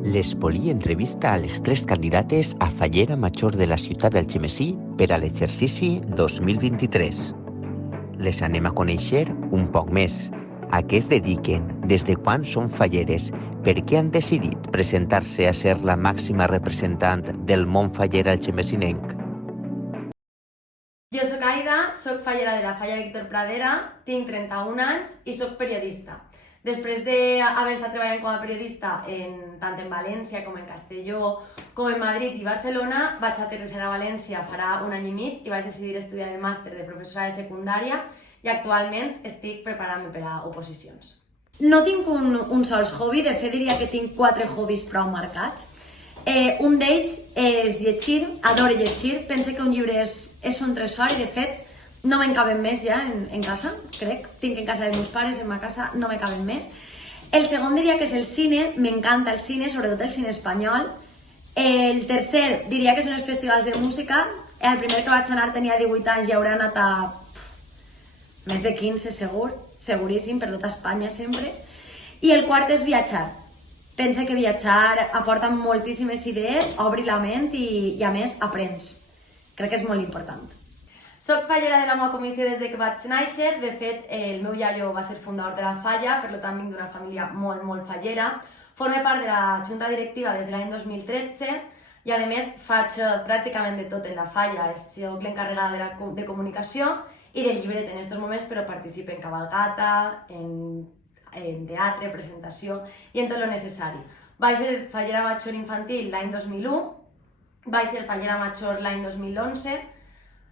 L'Espolí entrevista a les 3 candidates a Fallera Major de la ciutat d'Algemesí per a l'exercici 2023. Les anem a conèixer un poc més. A què es dediquen? Des de quan són falleres? Per què han decidit presentar-se a ser la màxima representant del món faller algemesinenc? Jo soc Aida, soc fallera de la Falla Víctor Pradera, tinc 31 anys i soc periodista. Després d'haver estat treballant com a periodista tant en València com en Castelló, com en Madrid i Barcelona, vaig aterrissar a València farà un any i mig i vaig decidir estudiar el màster de professora de secundària i actualment estic preparant-me per a oposicions. No tinc un sols hobby, de fet diria que tinc 4 hobbies prou marcats. Un d'ells és llegir, adoro llegir, penso que un llibre és un tresor i de fet no me'n caben més ja en casa, crec. Tinc en casa de meus pares, en ma casa no me caben més. El segon diria que és el cine, m'encanta el cine, sobretot el cine espanyol. El tercer diria que són els festivals de música. El primer que vaig anar tenia 18 anys i haurà anat a més de 15 segur, seguríssim, per tota Espanya sempre. I el quart és viatjar. Penso que viatjar aporta moltíssimes idees, obri la ment i a més aprens. Crec que és molt important. Soc fallera de la meva comissió des que vaig néixer. De fet, el meu iaio va ser fundador de la Falla, per tant vinc d'una família molt fallera. Formo part de la junta directiva des de l'any 2013 i a més faig pràcticament de tot en la Falla. Soc l'encarregada de comunicació i del llibret en aquests moments, però participo en cabalgata, en teatre, presentació i en tot el necessari. Vaig ser fallera major infantil l'any 2001, vaig ser fallera major l'any 2011,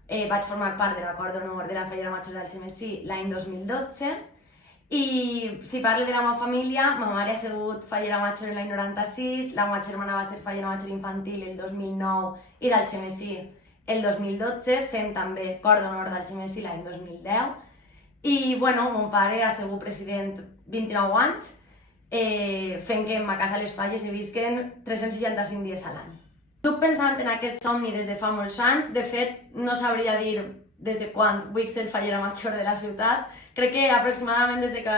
vaig formar part de l'acord d'honor de la Fallera Major d'Algemesí l'any 2012 i si parlo de la meva família, ma mare ha sigut fallera major l'any 96, la meva germana va ser fallera major infantil el 2009 i d'Algemesí el 2012, sent també cor d'honor d'Algemesí l'any 2010 i bueno, mon pare ha sigut president 29 anys fent que en ma casa les falles hi visquen 365 dies a l'any. Estic pensant en aquest somni des de fa molts anys, de fet no sabria dir des de quan vull ser fallera major de la ciutat, crec que aproximadament des que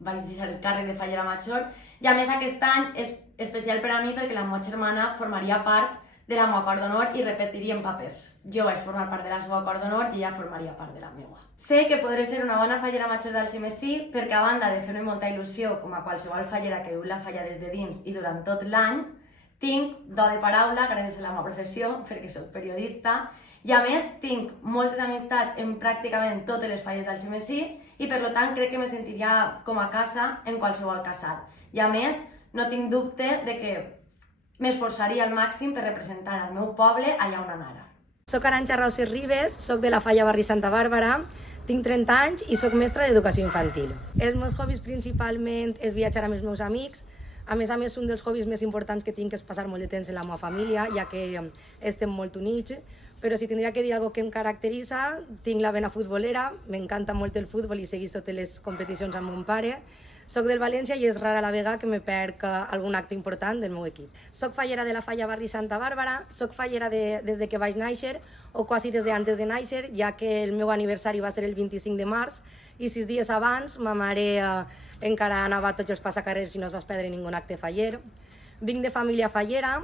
vaig deixar el càrrec de fallera major i a més aquest any és especial per a mi perquè la meva germana formaria part de la meva acord d'honor i repetiríem papers. Jo vaig formar part de la seva acord d'honor i ella formaria part de la meva. Sé que podré ser una bona fallera major d'Algemesí perquè a banda de fer-me molta il·lusió com a qualsevol fallera que viu la falla des de dins i durant tot l'any, tinc do de paraula gràcies a la meva professió, perquè soc periodista, i a més tinc moltes amistats en pràcticament totes les falles d'Algemesí i per tant crec que me sentiria com a casa en qualsevol casal. I a més no tinc dubte de que m'esforçaria al màxim per representar el meu poble allà on anara. Soc Arantxa Rossi Ribes, soc de la Falla Barri Santa Bàrbara, tinc 30 anys i soc mestra d'educació infantil. Els meus hobbies principalment és viatjar amb els meus amics. A més, un dels hobbies més importants que tinc és passar molt de temps en la meva família, ja que estem molt units. Però si tindria que dir alguna que em caracteritza, tinc la vena futbolera, m'encanta molt el futbol i seguir totes les competicions amb mon pare. Soc del València i és rara la vegada que me perc algun acte important del meu equip. Soc fallera de la Falla Barri Santa Bàrbara, soc fallera des que vaig néixer, o quasi des d'antes de néixer, ja que el meu aniversari va ser el 25 de març i 6 dies abans ma mare encara anava a tots els passacarrers i no es va perdre ningú acte faller. Vinc de família fallera,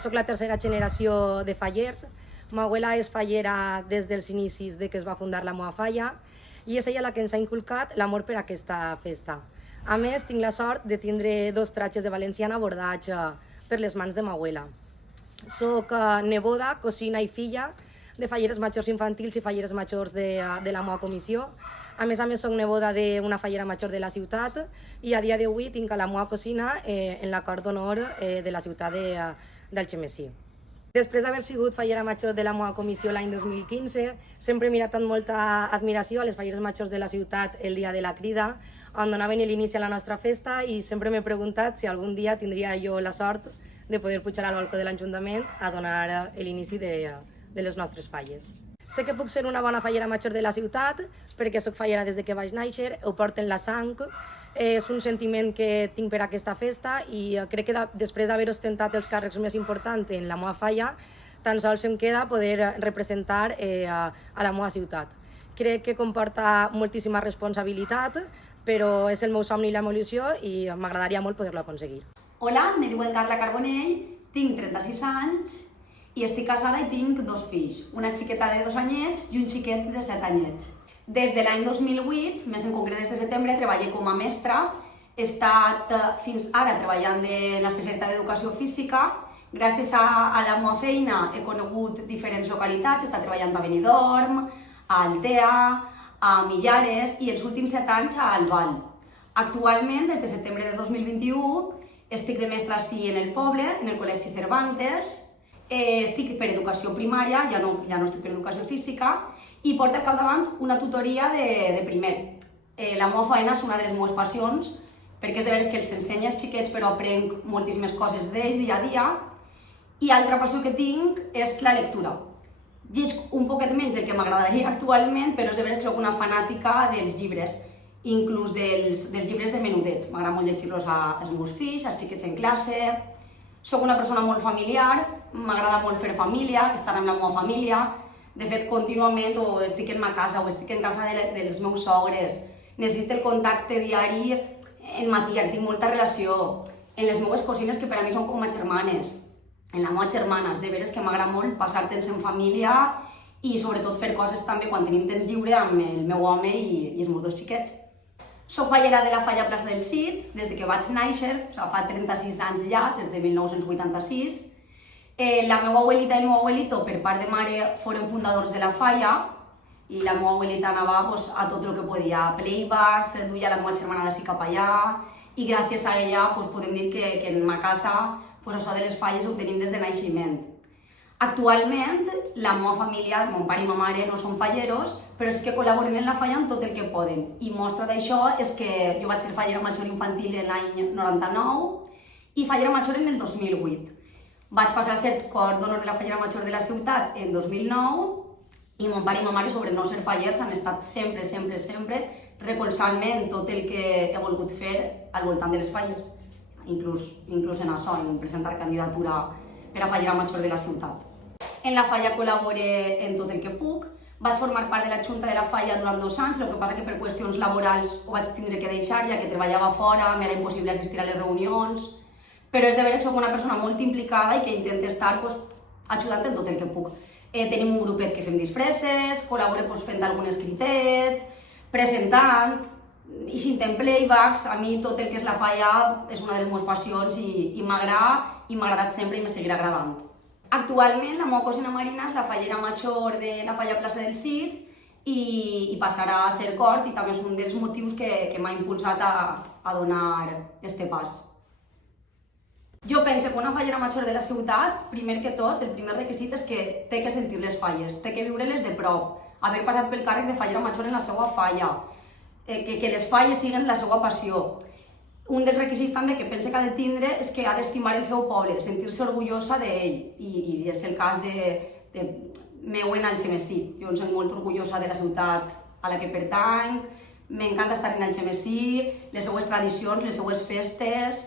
soc la tercera generació de fallers. Ma abuela és fallera des dels inicis de que es va fundar la meva falla i és ella la que ens ha inculcat l'amor per aquesta festa. A més, tinc la sort de tindre 2 tratges de valenciana bordats per les mans de ma abuela. Soc neboda, cosina i filla de falleres majors infantils i falleres majors de la meva comissió. A més, soc neboda d'una fallera major de la ciutat i a dia d'avui tinc a la meva cosina en l'acord d'honor de la ciutat d'Algemesí. Després d'haver sigut fallera major de la meva comissió l'any 2015, sempre he mirat amb molta admiració a les falleres majors de la ciutat el dia de la crida, on donaven l'inici a la nostra festa i sempre m'he preguntat si algun dia tindria jo la sort de poder pujar al balcó de l'Ajuntament a donar l'inici de les nostres falles. Sé que puc ser una bona fallera major de la ciutat perquè soc fallera des que vaig néixer, ho porto en la sang, és un sentiment que tinc per aquesta festa i crec que després d'haver ostentat els càrrecs més importants en la meva falla, tan sols em queda poder representar a la meva ciutat. Crec que comporta moltíssima responsabilitat, però és el meu somni i la meva il·lusió i m'agradaria molt poder-lo aconseguir. Hola, me diuen Carla Carbonell, tinc 36 anys i estic casada i tinc 2 fills, una xiqueta de 2 anyets i un xiquet de 7 anyets. Des de l'any 2008, més en concret des de setembre, treballo com a mestra. He estat fins ara treballant en l'especialitat d'educació física. Gràcies a la meva feina he conegut diferents localitats, he estat treballant a Benidorm, a Altea, a Millares i els últims 7 anys a Albal. Actualment, des de setembre de 2021, estic de mestra sí en el poble, en el Col·legi Cervantes, estic per educació primària, ja no estic per educació física, i porto al capdavant una tutoria de primer. La meva feina és una de les meves passions, perquè és de veres que els ensenyo als xiquets però aprenc moltíssimes coses d'ells dia a dia, i altra passió que tinc és la lectura. Lleig un poquet menys del que m'agradaria actualment, però és de veres que soc una fanàtica dels llibres, inclús dels llibres de menudets. M'agrada molt llegir-los als meus fills, als xiquets en classe. Soc una persona molt familiar, m'agrada molt fer família, estar amb la meva família. De fet, contínuament o estic en ma casa o estic en casa dels meus sogres. Necessito el contacte diari en ma tia, que tinc molta relació. En les meves cosines, que per a mi són com a germanes. En la meva germana, de veres que m'agrada molt passar temps en família i sobretot fer coses també quan tenim temps lliure amb el meu home i els meus 2 xiquets. Soc fallera de la Falla Plaça del Cid des que vaig néixer, fa 36 anys ja, des de 1986. La meva abuelita i el meu abuelito, per part de mare, foren fundadors de la Falla i la meva abuelita anava a tot el que podia, playbacks, duia la meva germana d'ací cap allà i gràcies a ella podem dir que en ma casa això de les falles ho tenim des de naixement. Actualment, la meva família, mon pare i ma mare, no són falleros, però és que col·laboren en la falla en tot el que poden. I mostra d'això és que jo vaig ser fallera major infantil l'any 99 i fallera major en el 2008. Vaig passar a ser cor d'honor de la fallera major de la ciutat en 2009 i mon pare i ma mare, sobre no ser fallers, han estat sempre recolzant-me en tot el que he volgut fer al voltant de les falles. Inclús en això, en presentar candidatura per a fallera major de la ciutat. En la falla col·labore en tot el que puc. Vaig formar part de la Junta de la Falla durant 2 anys, el que passa que per qüestions laborals ho vaig tindre que deixar, ja que treballava fora, m'era impossible assistir a les reunions, però és de veres que soc una persona molt implicada i que intento estar ajudant en tot el que puc. Tenim un grupet que fem disfresses, col·labore fent algun escritet, presentant, i en playbacks. A mi tot el que és la falla és una de les meves passions i m'agrada i m'ha agradat sempre i me seguirà agradant. Actualment la meva cosina Marina és la fallera major de la Falla Plaça del Cid i passarà a ser cort i també és un dels motius que m'ha impulsat a donar este pas. Jo penso que una fallera major de la ciutat, primer que tot, el primer requisit és que té que sentir les falles, té que viure-les de prop, haver passat pel càrrec de fallera major en la seva falla, que les falles siguin la seva passió. Un dels requisits també que penso que ha de tindre és que ha d'estimar el seu poble, sentir-se orgullosa d'ell, i és el cas meu en Algemesí. Jo em sento molt orgullosa de la ciutat a la que pertanc, m'encanta estar en Algemesí, les seues tradicions, les seues festes.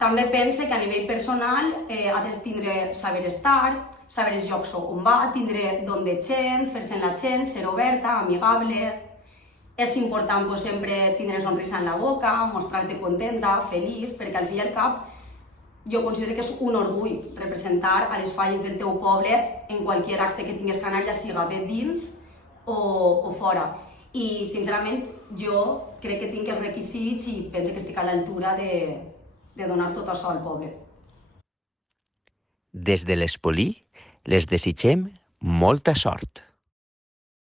També penso que a nivell personal ha de tindre saber estar, saber els llocs on va, tindre don de gent, fer-se en la gent, ser oberta, amigable. És important sempre tindre sonrisa en la boca, mostrar-te contenta, feliç, perquè al fi i al cap jo considero que és un orgull representar a les falles del teu poble en qualsevol acte que tingues que anar, ja siga bé dins o fora. I sincerament jo crec que tinc els requisits i penso que estic a l'altura de donar tot això al poble. Des de l'Espolí les desitgem molta sort.